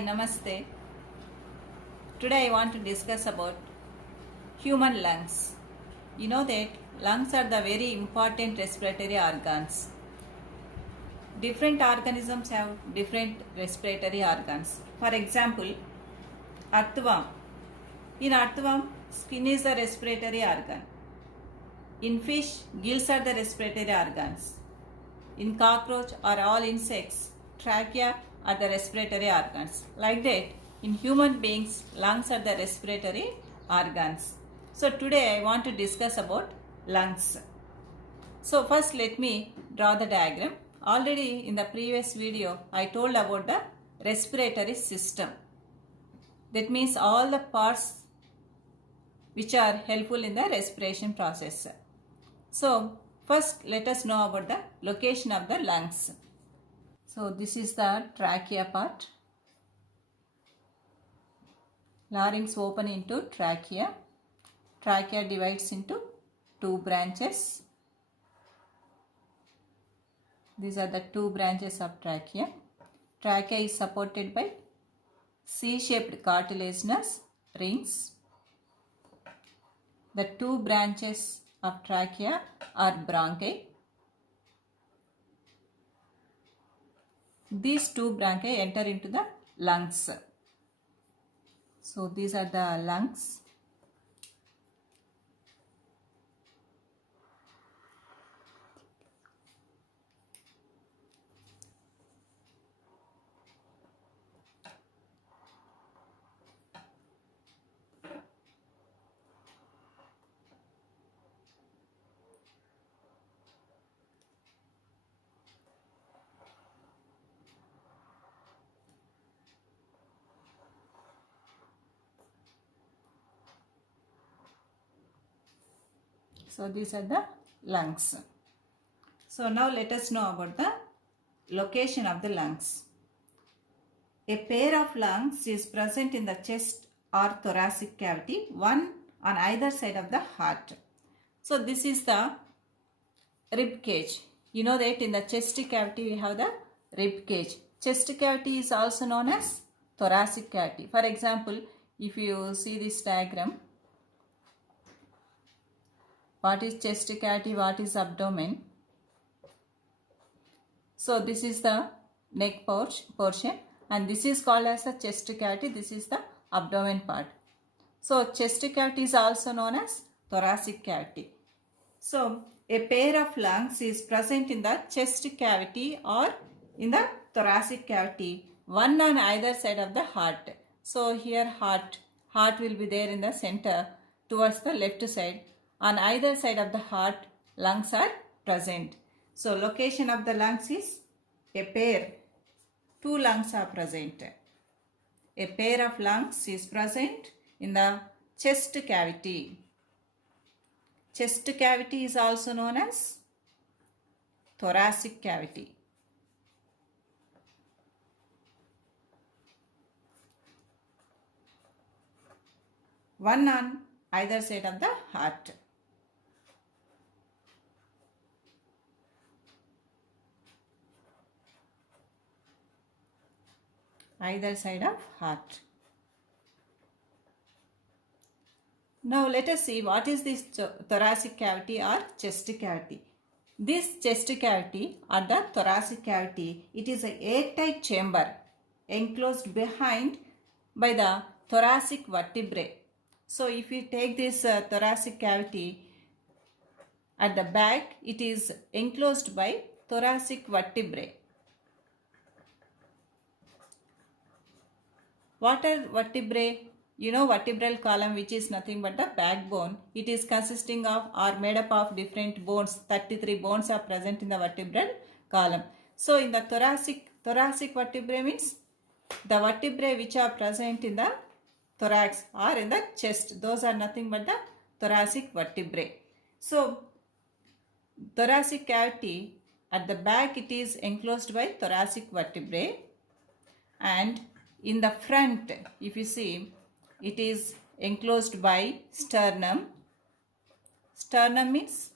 Hi, Namaste. Today I want to discuss about human lungs. You know that lungs are the very important respiratory organs. Different organisms have different respiratory organs. For example, earthworm. In earthworm, skin is the respiratory organ. In fish, gills are the respiratory organs. In cockroach or all insects, trachea are the respiratory organs. Like that, in human beings, lungs are the respiratory organs. So today I want to discuss about lungs. So first let me draw the diagram. Already in the previous video, I told about the respiratory system. That means all the parts which are helpful in the respiration process. So first let us know about the location of the lungs. So this is the trachea part. Larynx open into trachea. Trachea divides into two branches. These are the two branches of trachea. Trachea is supported by C-shaped cartilaginous rings. The two branches of trachea are bronchi. These two bronchi enter into the lungs. So these are the lungs. So these are the lungs. So now let us know about the location of the lungs. A pair of lungs is present in the chest or thoracic cavity, one on either side of the heart. So this is the rib cage. You know that in the chest cavity we have the rib cage. Chest cavity is also known as thoracic cavity. For example, if you see this diagram, what is chest cavity, what is abdomen? So this is the neck portion and this is called as the chest cavity. This is the abdomen part. So chest cavity is also known as thoracic cavity. So a pair of lungs is present in the chest cavity or in the thoracic cavity, one on either side of the heart. So here heart will be there in the center towards the left side. On either side of the heart, lungs are present. So location of the lungs is a pair. Two lungs are present. A pair of lungs is present in the chest cavity. Chest cavity is also known as thoracic cavity. One on either side of the heart. Either side of heart. Now let us see what is this thoracic cavity or chest cavity. This chest cavity or the thoracic cavity, it is an airtight chamber enclosed behind by the thoracic vertebrae. So if you take this thoracic cavity, at the back it is enclosed by thoracic vertebrae. What are vertebrae? You know vertebral column, which is nothing but the backbone. It is consisting of or made up of different bones. 33 bones are present in the vertebral column. So in the thoracic vertebrae means the vertebrae which are present in the thorax or in the chest. Those are nothing but the thoracic vertebrae. So thoracic cavity, at the back it is enclosed by thoracic vertebrae, and in the front, if you see, it is enclosed by sternum. Sternum means,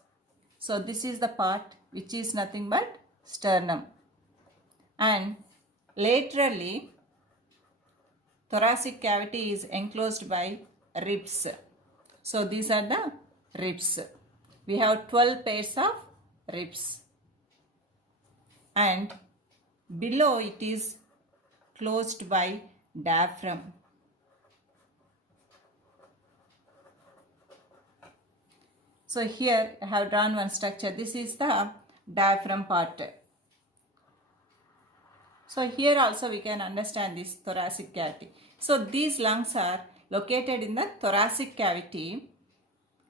so this is the part which is nothing but sternum. And laterally thoracic cavity is enclosed by ribs. So these are the ribs. We have 12 pairs of ribs. And below it is closed by diaphragm. So here I have drawn one structure. This is the diaphragm part. So here also we can understand this thoracic cavity. So these lungs are located in the thoracic cavity,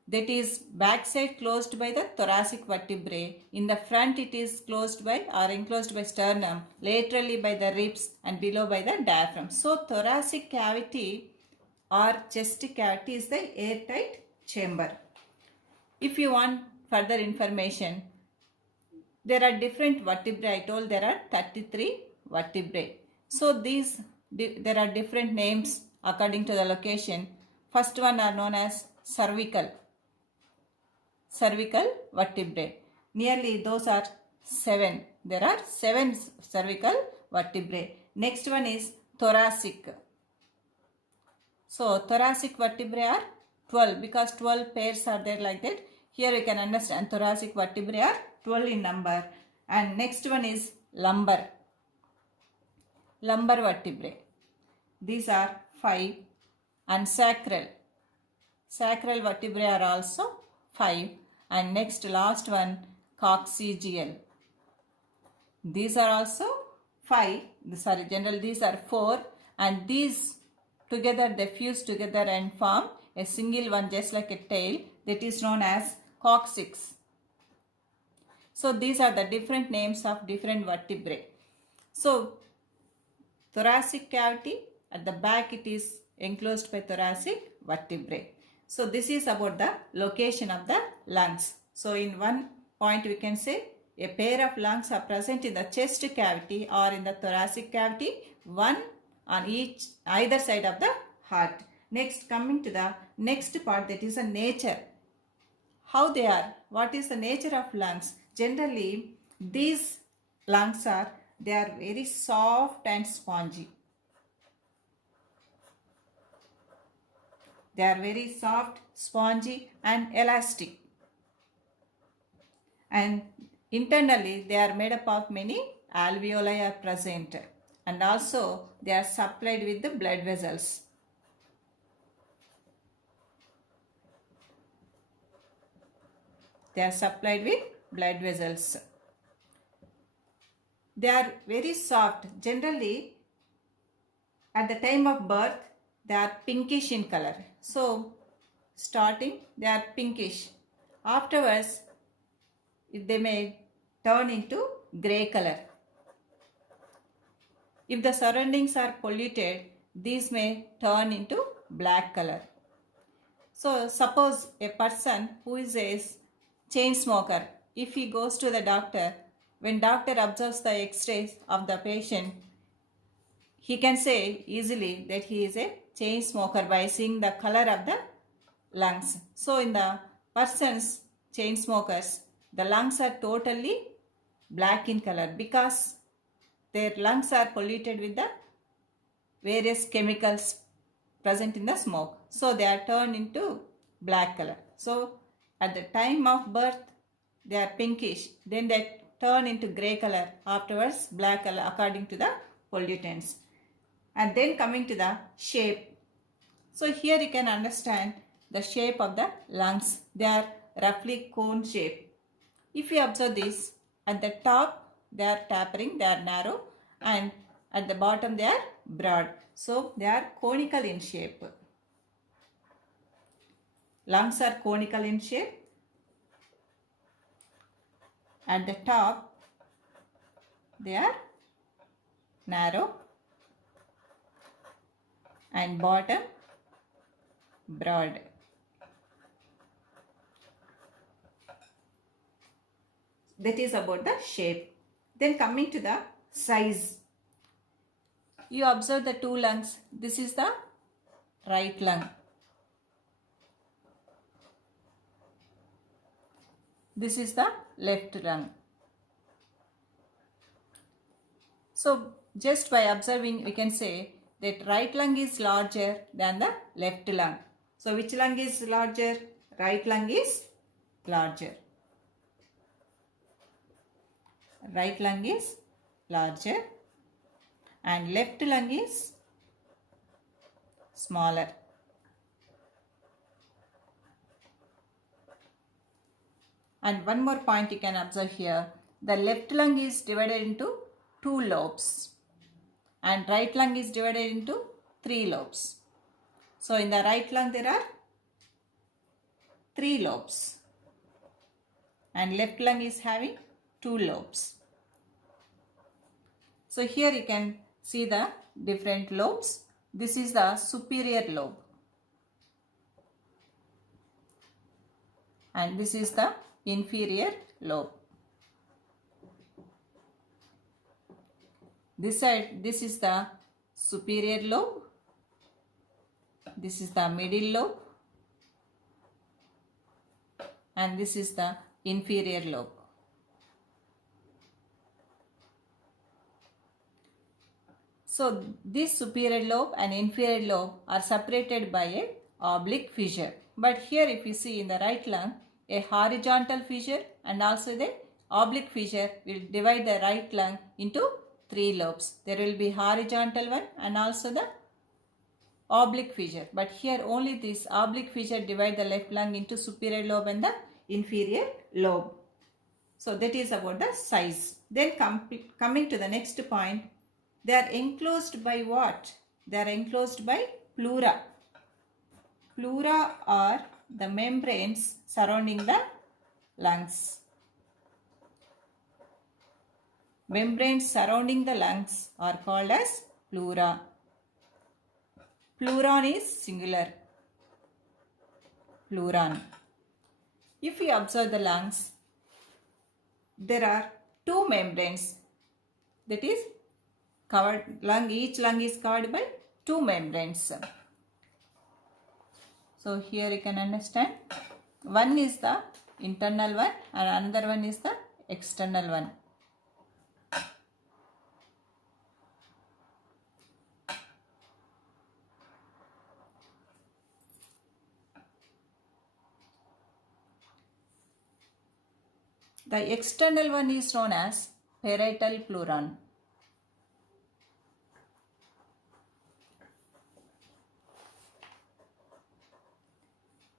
that is backside closed by the thoracic vertebrae. In the front it is closed by or enclosed by sternum, laterally by the ribs and below by the diaphragm. So thoracic cavity or chest cavity is the airtight chamber. If you want further information, there are different vertebrae. I told there are 33 vertebrae. So there are different names according to the location. First one are known as cervical vertebrae. Nearly those are 7. There are 7 cervical vertebrae. Next one is thoracic. So thoracic vertebrae are 12 because 12 pairs are there like that. Here we can understand thoracic vertebrae are 12 in number. And next one is lumbar vertebrae. These are 5. And sacral vertebrae are also 5. And next last one, coccygeal. These are also 5. Sorry, general these are 4. And these together they fuse together and form a single one just like a tail, that is known as coccyx. So these are the different names of different vertebrae. So thoracic cavity, at the back it is enclosed by thoracic vertebrae. So this is about the location of the lungs. So in one point we can say a pair of lungs are present in the chest cavity or in the thoracic cavity, one on either side of the heart. Next, coming to the next part, that is the nature. How they are, what is the nature of lungs? Generally these lungs are very soft and spongy. They are very soft, spongy and elastic. And internally they are made up of many alveoli are present, and also they are supplied with the blood vessels. They are supplied with blood vessels. They are very soft. Generally at the time of birth they are pinkish in color. So starting they are pinkish. Afterwards they may turn into grey color. If the surroundings are polluted, these may turn into black color. So suppose a person who is a chain smoker, if he goes to the doctor, when doctor observes the x-rays of the patient, he can say easily that he is a chain smoker by seeing the color of the lungs. So in the person's chain smokers, the lungs are totally black in color because their lungs are polluted with the various chemicals present in the smoke. So they are turned into black color. So at the time of birth they are pinkish, then they turn into grey color, afterwards black color according to the pollutants. And then coming to the shape. So here you can understand the shape of the lungs. They are roughly cone shape. If you observe this, at the top they are tapering, they are narrow, and at the bottom they are broad. So they are conical in shape. Lungs are conical in shape. At the top they are narrow and bottom broad. That is about the shape. Then coming to the size. You observe the two lungs. This is the right lung. This is the left lung. So just by observing we can say that right lung is larger than the left lung. So which lung is larger? Right lung is larger. Right lung is larger and left lung is smaller. And one more point you can observe here. The left lung is divided into 2 lobes and right lung is divided into 3 lobes. So in the right lung there are 3 lobes and left lung is having 2 lobes. So here you can see the different lobes. This is the superior lobe and this is the inferior lobe. This side, this is the superior lobe, this is the middle lobe and this is the inferior lobe. So this superior lobe and inferior lobe are separated by a oblique fissure. But here if you see in the right lung, a horizontal fissure and also the oblique fissure will divide the right lung into 3 lobes. There will be horizontal one and also the oblique fissure. But here only this oblique fissure divide the left lung into superior lobe and the inferior lobe. So that is about the size. Then coming to the next point, they are enclosed by what? They are enclosed by pleura. Pleura are the membranes surrounding the lungs. Membranes surrounding the lungs are called as pleura. Pleuron is singular. Pleuron. If you observe the lungs, there are 2 membranes. That is covered lung. Each lung is covered by 2 membranes. So here you can understand. One is the internal one and another one is the external one. The external one is known as parietal pleuron.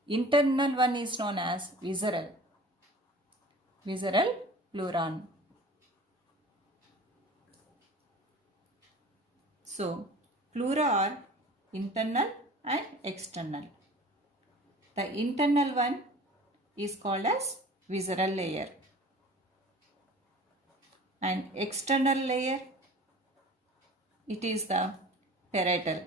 Internal one is known as visceral pleuron. So, pleura are internal and external. The internal one is called as visceral layer and external layer, it is the parietal.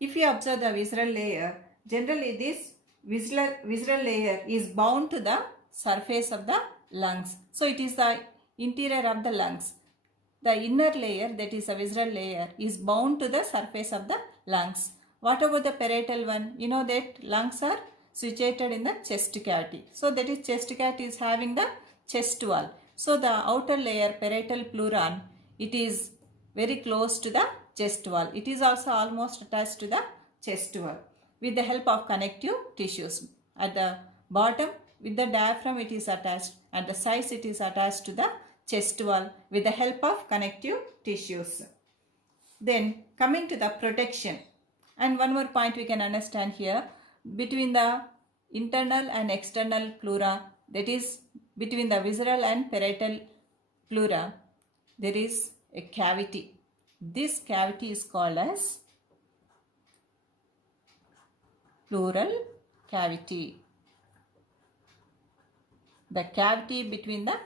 If you observe the visceral layer, generally this visceral layer is bound to the surface of the lungs. So it is the interior of the lungs. The inner layer, that is a visceral layer, is bound to the surface of the lungs. What about the parietal one? You know that lungs are situated in the chest cavity. So that is chest cavity is having the chest wall. So the outer layer, parietal pleuron, it is very close to the chest wall. It is also almost attached to the chest wall with the help of connective tissues. At the bottom with the diaphragm it is attached. At the sides it is attached to the chest wall with the help of connective tissues. Then coming to the protection. And one more point we can understand here. Between the internal and external pleura, that is between the visceral and parietal pleura, there is a cavity. This cavity is called as pleural cavity. The cavity between the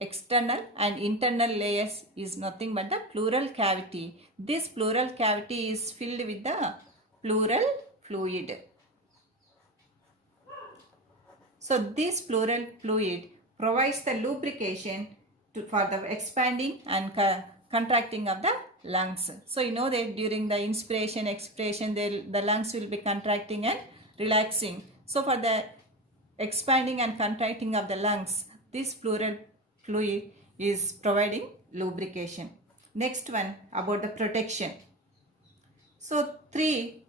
external and internal layers is nothing but the pleural cavity. This pleural cavity is filled with the pleural fluid. So this pleural fluid provides the lubrication for the expanding and contracting of the lungs. So you know that during the inspiration, expiration, the lungs will be contracting and relaxing. So for the expanding and contracting of the lungs, this pleural fluid is providing lubrication. Next one about the protection. So three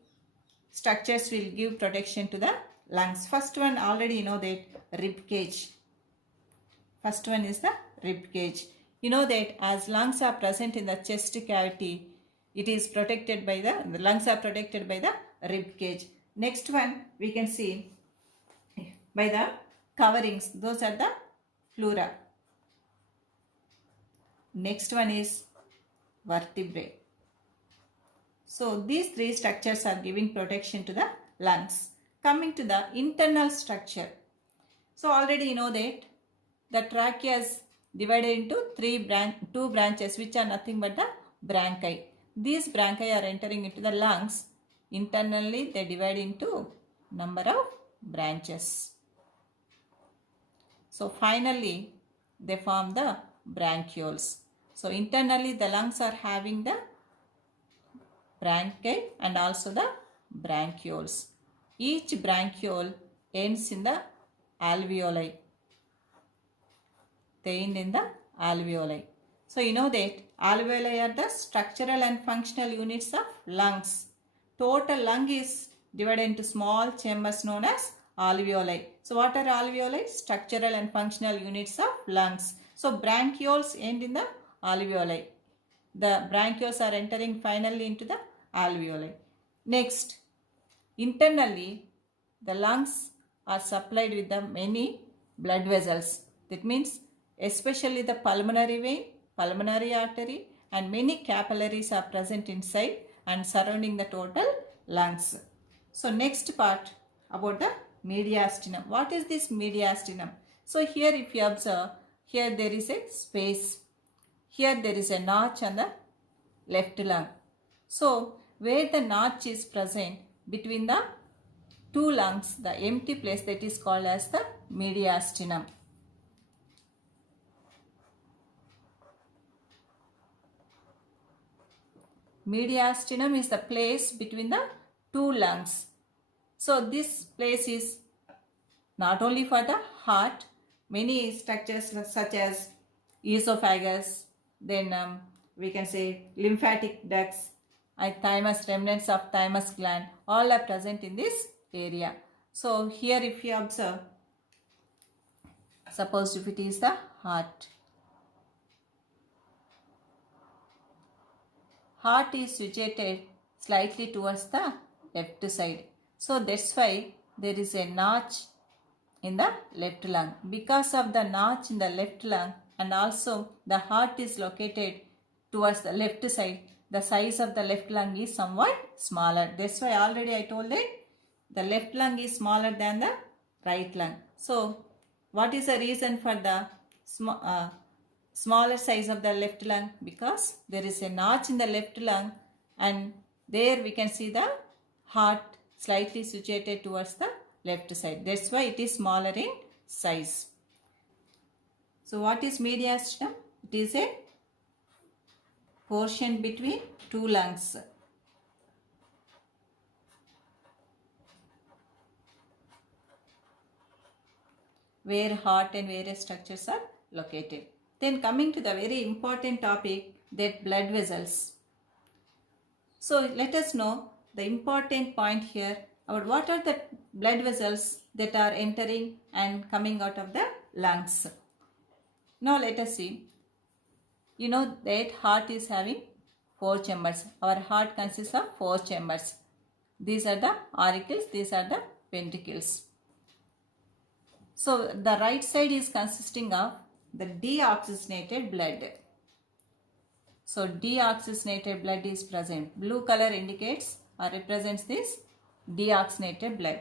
structures will give protection to the lungs. First one, already you know that, rib cage. First one is the rib cage. You know that as lungs are present in the chest cavity, it is protected by the lungs are protected by the rib cage. Next one we can see by the coverings. Those are the pleura. Next one is vertebrae. So these three structures are giving protection to the lungs. Coming to the internal structure. So already you know that the trachea is divided into two branches, which are nothing but the bronchi. These bronchi are entering into the lungs. Internally they divide into number of branches. So finally they form the bronchioles. So internally the lungs are having the bronchi and also the bronchioles. Each bronchiole ends in the alveoli. They end in the alveoli. So you know that alveoli are the structural and functional units of lungs. Total lung is divided into small chambers known as alveoli. So what are alveoli? Structural and functional units of lungs. So bronchioles end in the alveoli. The bronchioles are entering finally into the alveoli. Next, internally the lungs are supplied with the many blood vessels. That means especially the pulmonary vein, pulmonary artery, and many capillaries are present inside and surrounding the total lungs. So next part about the mediastinum. What is this mediastinum? So here if you observe, here there is a space. Here there is a notch on the left lung. So where the notch is present between the two lungs, the empty place, that is called as the mediastinum. Mediastinum is the place between the two lungs. So this place is not only for the heart, many structures such as esophagus, then we can say lymphatic ducts, and thymus, remnants of thymus gland, all are present in this area. So here if you observe, suppose if it is the heart. Heart is situated slightly towards the left side. So that's why there is a notch in the left lung. Because of the notch in the left lung and also the heart is located towards the left side, the size of the left lung is somewhat smaller. That's why already I told that the left lung is smaller than the right lung. So what is the reason for the smaller size of the left lung? Because there is a notch in the left lung and there we can see the heart slightly situated towards the left side. That's why it is smaller in size. So what is mediastinum? It is a portion between two lungs. Where heart and various structures are located. Then coming to the very important topic, that blood vessels. So let us know the important point here about what are the blood vessels that are entering and coming out of the lungs. Now let us see. You know that heart is having 4 chambers. Our heart consists of 4 chambers. These are the auricles, these are the ventricles. So the right side is consisting of the deoxygenated blood. So deoxygenated blood is present. Blue color indicates or represents this deoxygenated blood.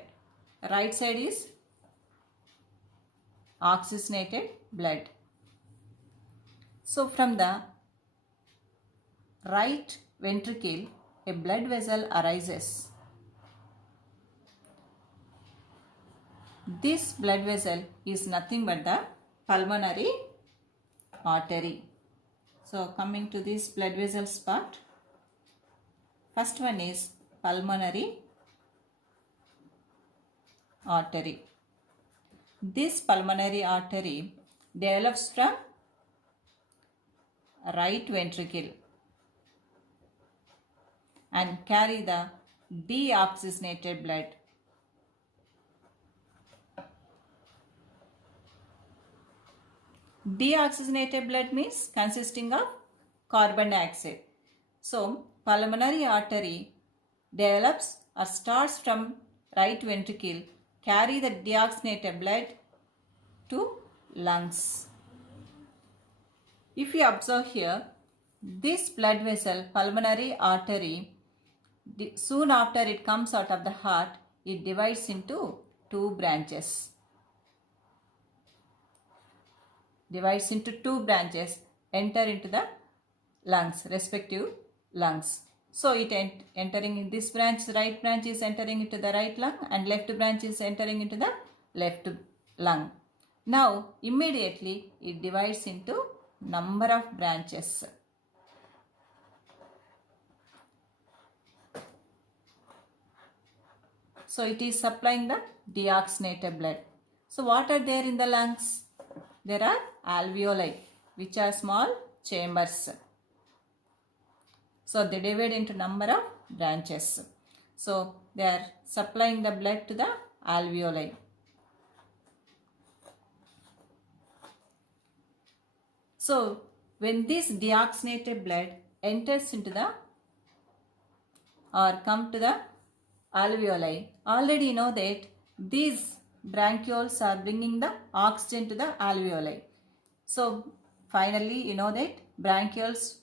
Right side is oxygenated blood. So from the right ventricle, a blood vessel arises. This blood vessel is nothing but the pulmonary artery. So coming to this blood vessels part, first one is pulmonary artery. This pulmonary artery develops from right ventricle. and carry the deoxygenated blood. Deoxygenated blood means consisting of carbon dioxide. So, pulmonary artery develops or starts from right ventricle, carry the deoxygenated blood to lungs. If you observe here, this blood vessel, pulmonary artery, soon after it comes out of the heart, it divides into two branches. Enter into the lungs, respective lungs. So it entering in this branch, right branch is entering into the right lung and left branch is entering into the left lung. Now immediately it divides into number of branches. So it is supplying the deoxygenated blood. So what are there in the lungs? There are alveoli, which are small chambers. So they divide into number of branches. So they are supplying the blood to the alveoli. So when this deoxygenated blood enters into the or come to the alveoli, already you know that these bronchioles are bringing the oxygen to the alveoli. So finally you know that bronchioles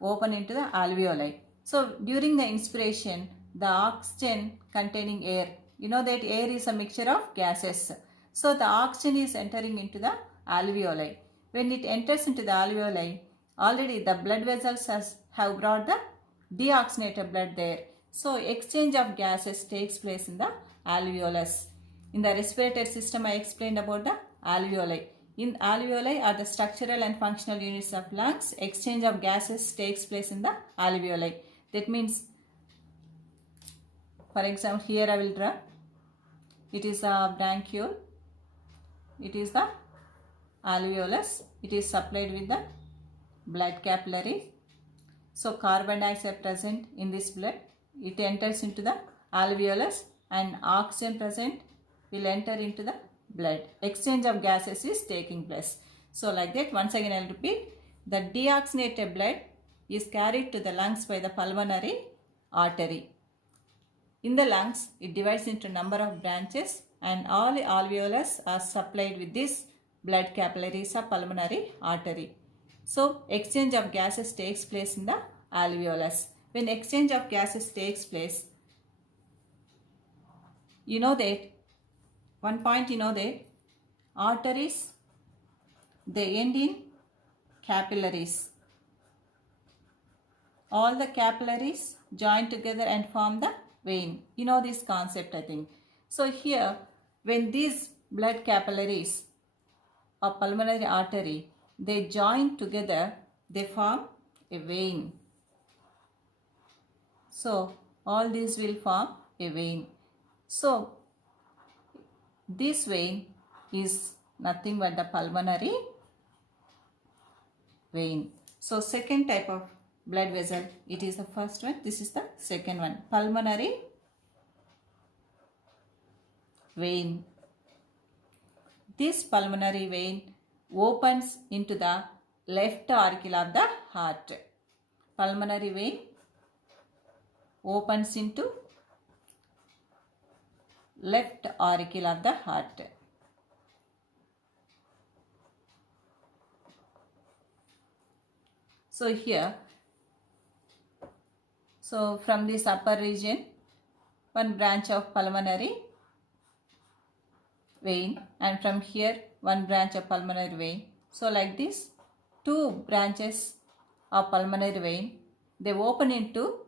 open into the alveoli. So during the inspiration, the oxygen containing air, you know that air is a mixture of gases. So the oxygen is entering into the alveoli. When it enters into the alveoli, already the blood vessels have brought the deoxygenated blood there. So exchange of gases takes place in the alveolus. In the respiratory system, I explained about the alveoli. In alveoli are the structural and functional units of lungs. Exchange of gases takes place in the alveoli. That means, for example, here I will draw. It is a bronchiole. It is the alveolus. It is supplied with the blood capillary. So carbon dioxide present in this blood. It enters into the alveolus and oxygen present will enter into the blood. Exchange of gases is taking place. So like that, once again I will repeat. The deoxygenated blood is carried to the lungs by the pulmonary artery. In the lungs, it divides into number of branches and all alveolus are supplied with this blood capillaries of pulmonary artery. So exchange of gases takes place in the alveolus. When exchange of gases takes place, you know that one point, you know that arteries, they end in capillaries. All the capillaries join together and form the vein. You know this concept, I think. So here, when these blood capillaries of pulmonary artery, they join together, they form a vein. So all these will form a vein. So this vein is nothing but the pulmonary vein. So second type of blood vessel, it is the first one, this is the second one, pulmonary vein. This pulmonary vein opens into the left auricle of the heart. Pulmonary vein opens into left auricle of the heart. So here, so from this upper region, one branch of pulmonary vein, and from here one branch of pulmonary vein. So like this, two branches of pulmonary vein, they open into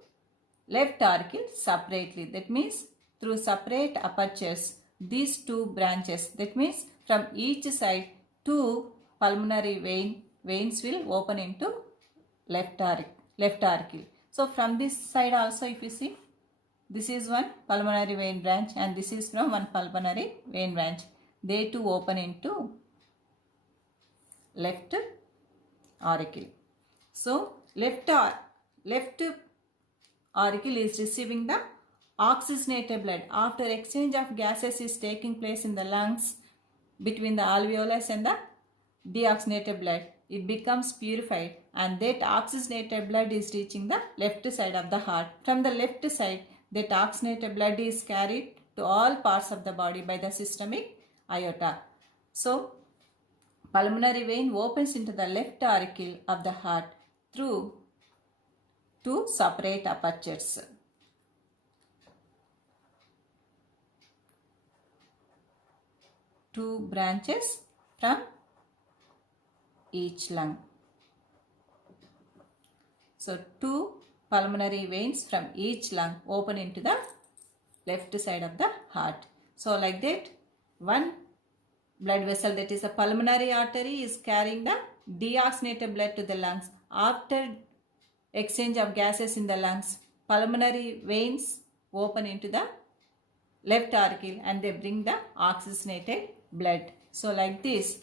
left auricle separately. That means through separate apertures, these two branches, that means from each side, two pulmonary veins will open into left auricle. So from this side also, if you see, this is one pulmonary vein branch and this is from one pulmonary vein branch. They too open into left auricle. So left auricle is receiving the oxygenated blood. After exchange of gases is taking place in the lungs between the alveolus and the deoxygenated blood, it becomes purified, and that oxygenated blood is reaching the left side of the heart. From the left side, that oxygenated blood is carried to all parts of the body by the systemic aorta. So, pulmonary vein opens into the left auricle of the heart through two separate apertures. Two branches from each lung. So, two pulmonary veins from each lung open into the left side of the heart. So, like that, one blood vessel, that is a pulmonary artery, is carrying the deoxygenated blood to the lungs. After exchange of gases in the lungs, pulmonary veins open into the left auricle and they bring the oxygenated blood. So, like this,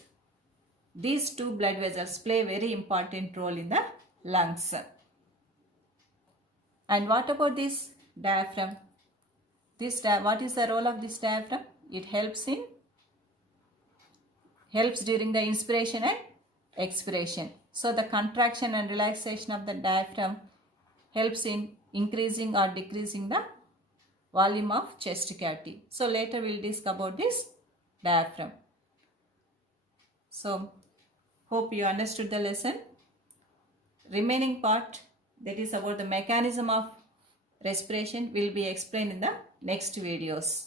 these two blood vessels play a very important role in the lungs. And what about this diaphragm? What is the role of this diaphragm? It helps during the inspiration and expiration. So the contraction and relaxation of the diaphragm helps in increasing or decreasing the volume of chest cavity. So later we will discuss about this diaphragm. So hope you understood the lesson. Remaining part, that is about the mechanism of respiration, will be explained in the next videos.